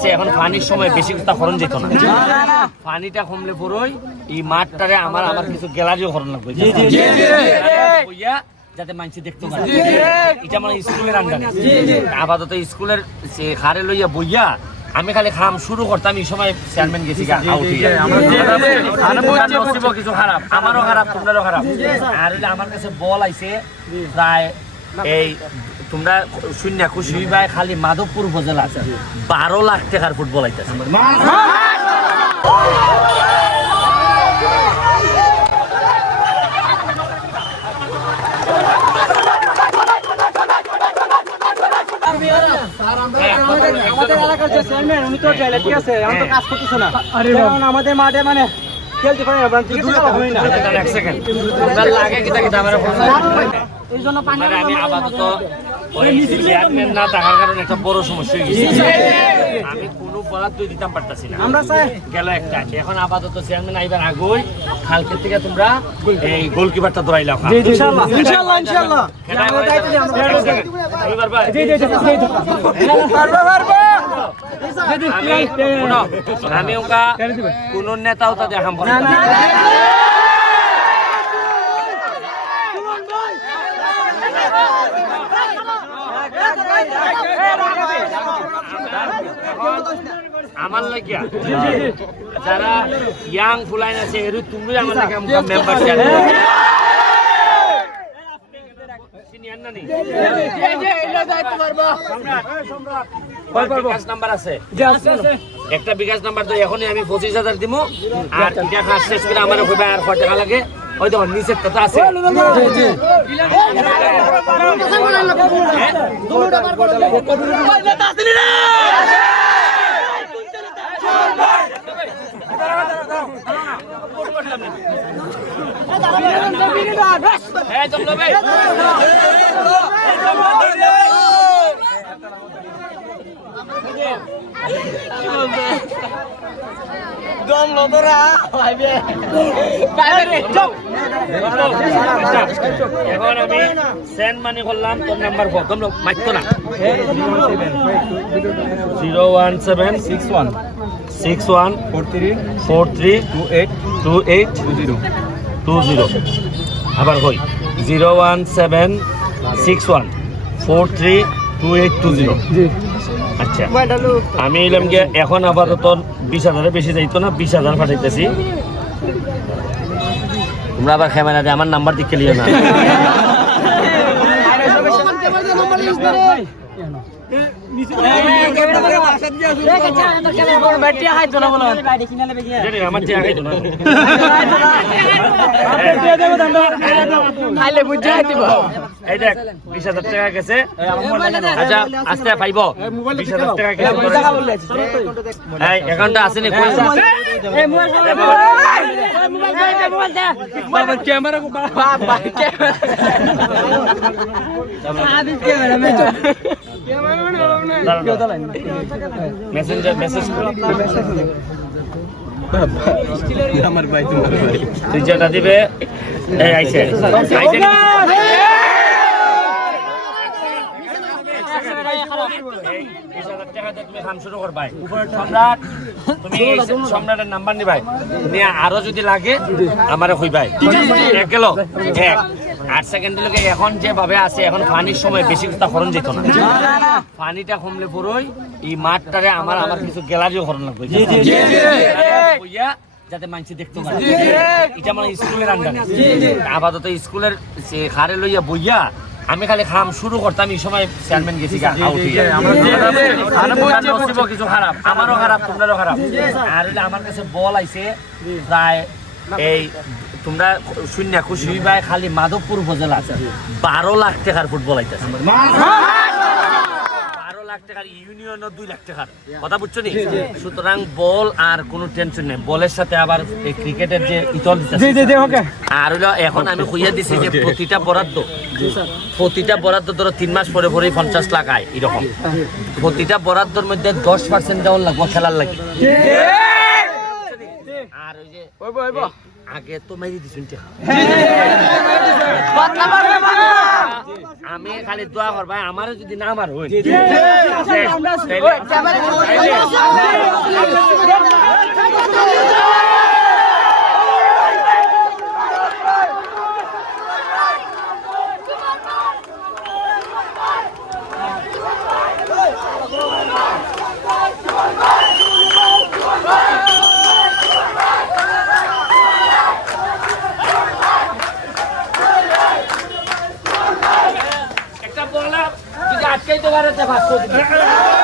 সে এখন পানির সময় বেশি কথা খরণ যেত না। পানিটা কমলে পরই এই মাঠটারে আমার আমার কিছু গ্যালারিও লাগবে। যাতে মানুষ দেখতে পারে। এটা মানে স্কুলের আন্ডারে। আপাতত স্কুলের সে খারে লইয়া বইয়া আমি খালি খাম শুরু করতাম এই সময় চেয়ারম্যান গেছি কিছু খারাপ আমারও খারাপ তোমরারও খারাপ। আর আমার কাছে বল আইছে প্রায় এই তোমরা শূন্য খুশি ভাই খালি মাধবপুর উপজেলা বারো লাখ টাকার ফুটবল আইতেছে। আমাদের এলাকার যে চেয়ারম্যান উনি তো জেলে ঠিক আছে? এখন তো কাজ করতেছে না। আমাদের মাঠে মানে খেলতে পারে না হয় এক সেকেন্ড লাগে কিতা কিতা আমার এই জন্য পানি আমি আপাতত ওই চেয়ারম্যান না থাকার কারণে একটা বড় সমস্যা হয়ে গেছে। আমি কোনো বরাদ্দ দিতাম পারতাছি না। আমরা চাই গেল একটা। এখন আপাতত চেয়ারম্যান আইবার আগই কালকে থেকে তোমরা এই গোলকিপারটা ধরাইলাও ইনশাআল্লাহ। ইনশাআল্লাহ ইনশাআল্লাহ। আমরা দায়িত্ব দিই আমরা এবার ভাই জি জি জি পারবা পারবা আমি শুনো, কোন নেতাও তা দেখাম না। আমার লাগিয়া যারা ইয়াং ফুলাইন আছে এরু তুমি আমার লাগে মেম্বার একটা বিকাশ নাম্বার তো এখনই আমি পঁচিশ হাজার দিব আর শেষ করে আমার আর টাকা লাগে? ওই দেখো নিচের কথা আছে। দম লতরা ভাইবে। ভাইবে রে চুপ। এখন আমি সেন্ড মানি করলাম তোর নাম্বার কো দম মাইতো না। 017 টু 61 43 43 28 28 20 20 আবার কই? 017 61 43 28 20 আচ্ছা আমি এলাম গিয়ে এখন আপাতত বিশ হাজারের বেশি যাইতো না বিশ হাজার পাঠাইতেছি তোমরা আবার খেমেনা আমার নাম্বার দিকে লিও না জানি, আমার যে আগাইতো না খাইলে বুঝে দিব এই দেখ বিশ হাজার টাকা গেছে। আচ্ছা আস্তে পাইব বিশ হাজার টাকা গেছে এই অ্যাকাউন্টটা আছে নি ক্যামেরা মেসেঞ্জার মেসেজ আমার ভাই তোমার ভাই তুই যেটা দিবে এই আইছে আইছে এই 20,000 টাকা দিয়ে তুমি কাম শুরু তুমি সম্রাটের নাম্বার নিবাই নিয়ে আরও যদি লাগে আমারে কইবাই এক গেল এক আট সেকেন্ড লোকে এখন যেভাবে আছে এখন পানির সময় বেশি কথা খরণ যেত না। পানিটা কমলে পরই এই মাঠটারে আমার আমার কিছু গ্যালারিও লাগবে। যাতে মানুষ দেখতে পারে। এটা মানে স্কুলের আন্ডারে। আপাতত স্কুলের সে খারে লইয়া বইয়া আমি খালি খাম শুরু করতাম এই সময় চেয়ারম্যান গেছি কিছু খারাপ আমারও খারাপ তোমরারও খারাপ। আর আমার কাছে বল আইছে প্রায় এই তোমরা শূন্য খুশি হইবাই খালি মাধবপুর উপজেলা বারো লাখ টাকার ফুটবল আইতেছে। লাখ টাকার ইউনিয়নও দুই লাখ টাকার। কথা বুঝছ নি? সুতরাং বল আর কোনো টেনশন নেই। বলের সাথে আবার এই ক্রিকেটের যে ইতল আর এখন আমি খুঁজে দিছি যে প্রতিটা বরাদ্দ প্রতিটা বরাদ্দ ধরো তিন মাস পরে পঞ্চাশ লাখ আয় এরকম। প্রতিটা বরাদ্দর মধ্যে দশ পার্সেন্ট দেওয়ার লাগবো খেলার লাগে। আগে তো মেরি দিছুন আমি খালি দোয়া করবাই আমারও যদি না আমার হই বললাম যদি আজকেই তো বারোতে পাঁচশো